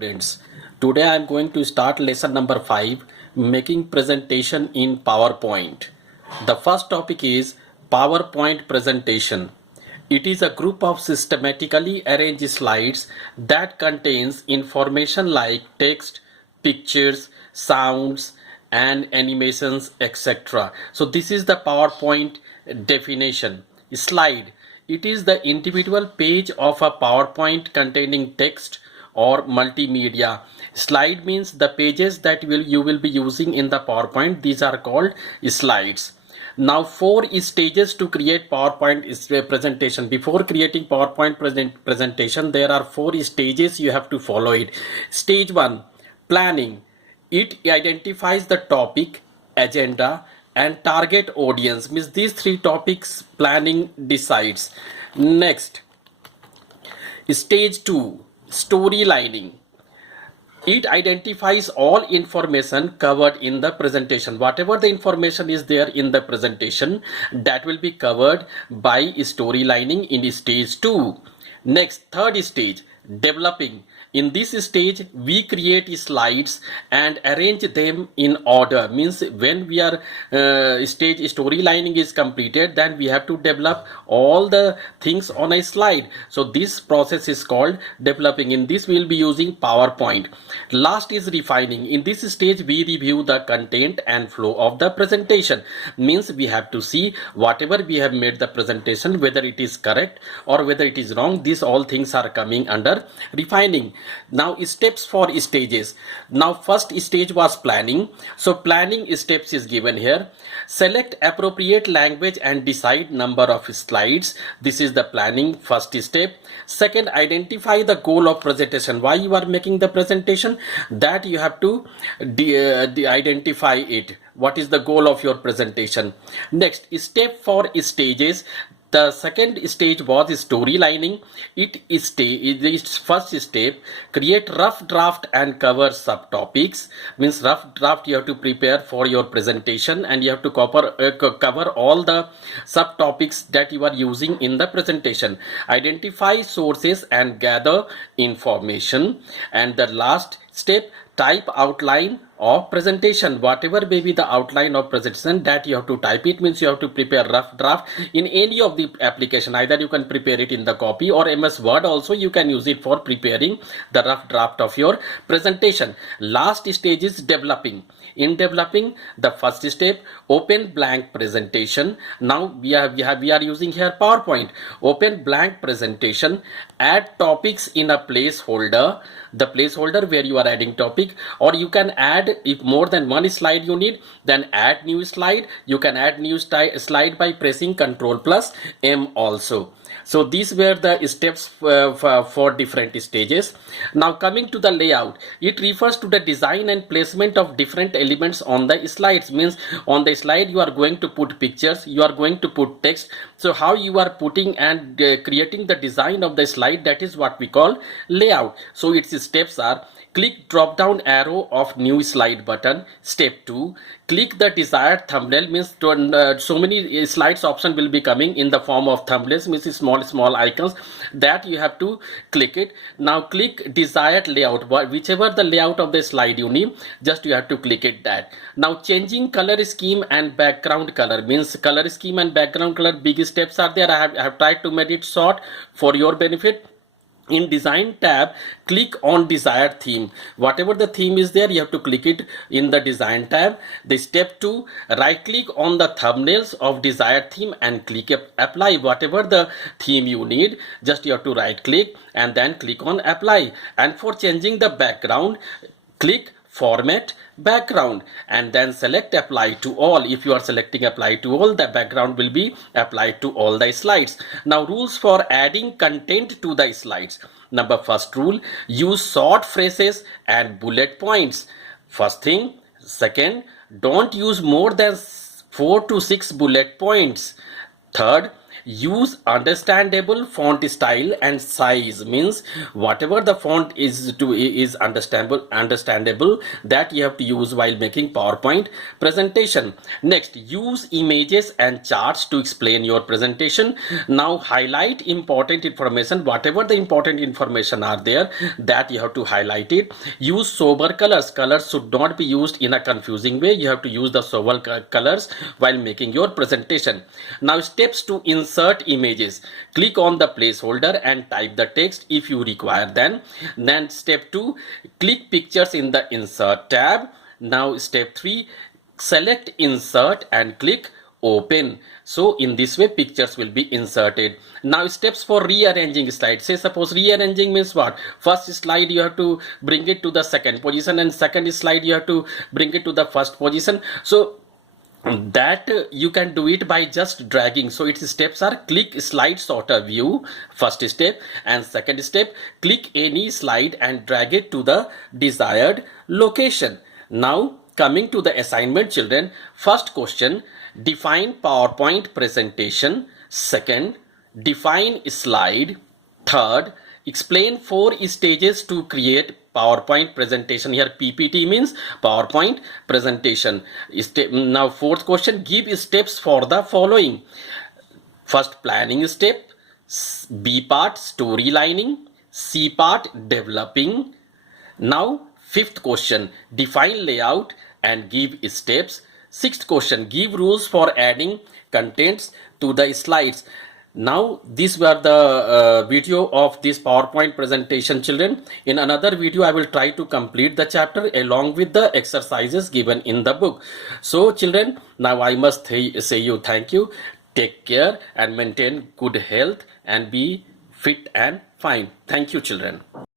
Students, today I am going to start lesson number 5, making presentation in PowerPoint. The first topic is PowerPoint presentation. It is a group of systematically arranged slides that contains information like text, pictures, sounds, and animations, etc. So this is the PowerPoint definition. Slide. It is the individual page of a PowerPoint containing text or multimedia. Slide means the pages that you will be using in the PowerPoint. These are called slides. Now 4 stages to create PowerPoint presentation. Before creating PowerPoint presentation, there are 4 stages you have to follow it. Stage 1, planning. It identifies the topic, agenda, and target audience. Means these 3 topics planning decides. Next, stage 2, storylining. It identifies all information covered in the presentation. Whatever the information is there in the presentation, that will be covered by storylining in stage 2. Next, third stage, developing. In this stage, we create slides and arrange them in order. Means when we are stage storylining is completed, then we have to develop all the things on a slide. So this process is called developing. In this we will be using PowerPoint. Last is refining. In this stage we review the content and flow of the presentation. Means we have to see whatever we have made the presentation, whether it is correct or whether it is wrong. These all things are coming under refining. Now steps for stages. Now first stage was planning. So planning steps is given here. Select appropriate language and decide number of slides. This is the planning first step. Second, identify the goal of presentation. Why you are making the presentation, that you have to identify it. What is the goal of your presentation? Next, step for stages. The second stage was storylining. It is first step, create rough draft and cover subtopics. Means rough draft you have to prepare for your presentation and you have to cover all the subtopics that you are using in the presentation. Identify sources and gather information. And the last step, type outline of presentation. Whatever may be the outline of presentation, that you have to type it. Means you have to prepare rough draft in any of the application. Either you can prepare it in the copy or MS Word also you can use it for preparing the rough draft of your presentation. Last stage is developing. In developing, the first step, open blank presentation. Now we are using here PowerPoint. Open blank presentation, add topics in a placeholder. The placeholder where you are adding topic, or you can add, if more than one slide you need, then add new slide. You can add new slide by pressing Ctrl+M also. So these were the steps for different stages. Now coming to the layout, it refers to the design and placement of different elements on the slides. Means on the slide you are going to put pictures, you are going to put text. So how you are putting and creating the design of the slide, that is what we call layout. So its steps are: click drop down arrow of new slide button. Step 2, click the desired thumbnail. Means so many slides option will be coming in the form of thumbnails, means small icons, that you have to click it. Now click desired layout. Whichever the layout of the slide you need, just you have to click it that. Now changing color scheme and background color. Means color scheme and background color, big steps are there. I have tried to make it short for your benefit. In design tab, click on desired theme. Whatever the theme is there, you have to click it in the design tab. The step 2, right click on the thumbnails of desired theme and click apply. Whatever the theme you need, just you have to right click and then click on apply. And for changing the background, click format background and then select apply to all. If you are selecting apply to all, the background will be applied to all the slides. Now rules for adding content to the slides. First rule, use short phrases and bullet points. First thing. Second, don't use more than 4 to 6 bullet points. Third, use understandable font style and size, means whatever the font is understandable, that you have to use while making PowerPoint presentation. Next, use images and charts to explain your presentation. Now highlight important information, whatever the important information are there, that you have to highlight it. Use sober colors. Colors should not be used in a confusing way. You have to use the sober colors while making your presentation. Now steps to insert images. Click on the placeholder and type the text if you require. Then step 2, click pictures in the insert tab. Now step 3, select insert and click open. So in this way pictures will be inserted. Now steps for rearranging slides. Say suppose rearranging means what? First slide you have to bring it to the second position, and second slide you have to bring it to the first position. So that you can do it by just dragging. So its steps are: click slide sorter view, first step, and second step, click any slide and drag it to the desired location. Now coming to the assignment, children, first question, define PowerPoint presentation. Second, define slide. Third, explain 4 stages to create PowerPoint presentation. Here PPT means PowerPoint presentation. Now fourth question, give steps for the following. First, planning step. B part, storylining. C part, developing. Now fifth question, define layout and give steps. Sixth question, give rules for adding contents to the slides. Now these were the video of this PowerPoint presentation, children. In another video I will try to complete the chapter along with the exercises given in the book. So children, now I must say you thank you, take care and maintain good health and be fit and fine. Thank you, children.